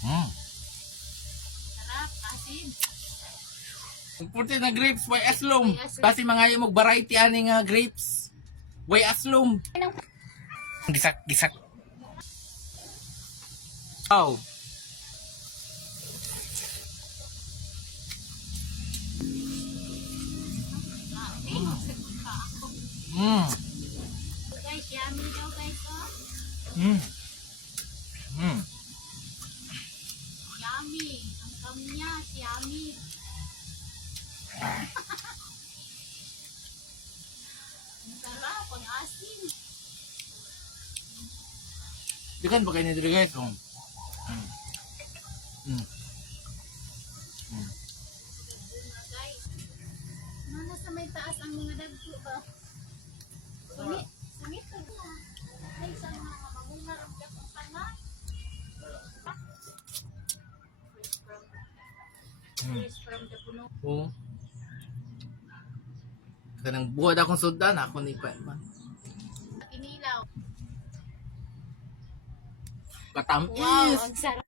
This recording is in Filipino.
Mm. Sarap, asin. Puti na grapes, way aslom. Way aslom. Kasi mga yung variety ani nga grapes. Way aslom. Gisak, gisak. Wow. Mm. Guys, yummy daw guys, oh. Mm. Mm. Yummy. Ang kamnya, yummy. Ang sarap, ang asin. Dikan pa kayo ni Dre guys. Mm. Mm. Mm. Bunga guys. Nana sa may taas ang mga dagko ba? Sumit. Sumit ko na. Ay, sa mga mabunga ang dakong panay. Fresh from the puno. Oo. Kanang buhat akong sudan, ako ni pa. Inilaw. Katamis. Wow, ang sarap.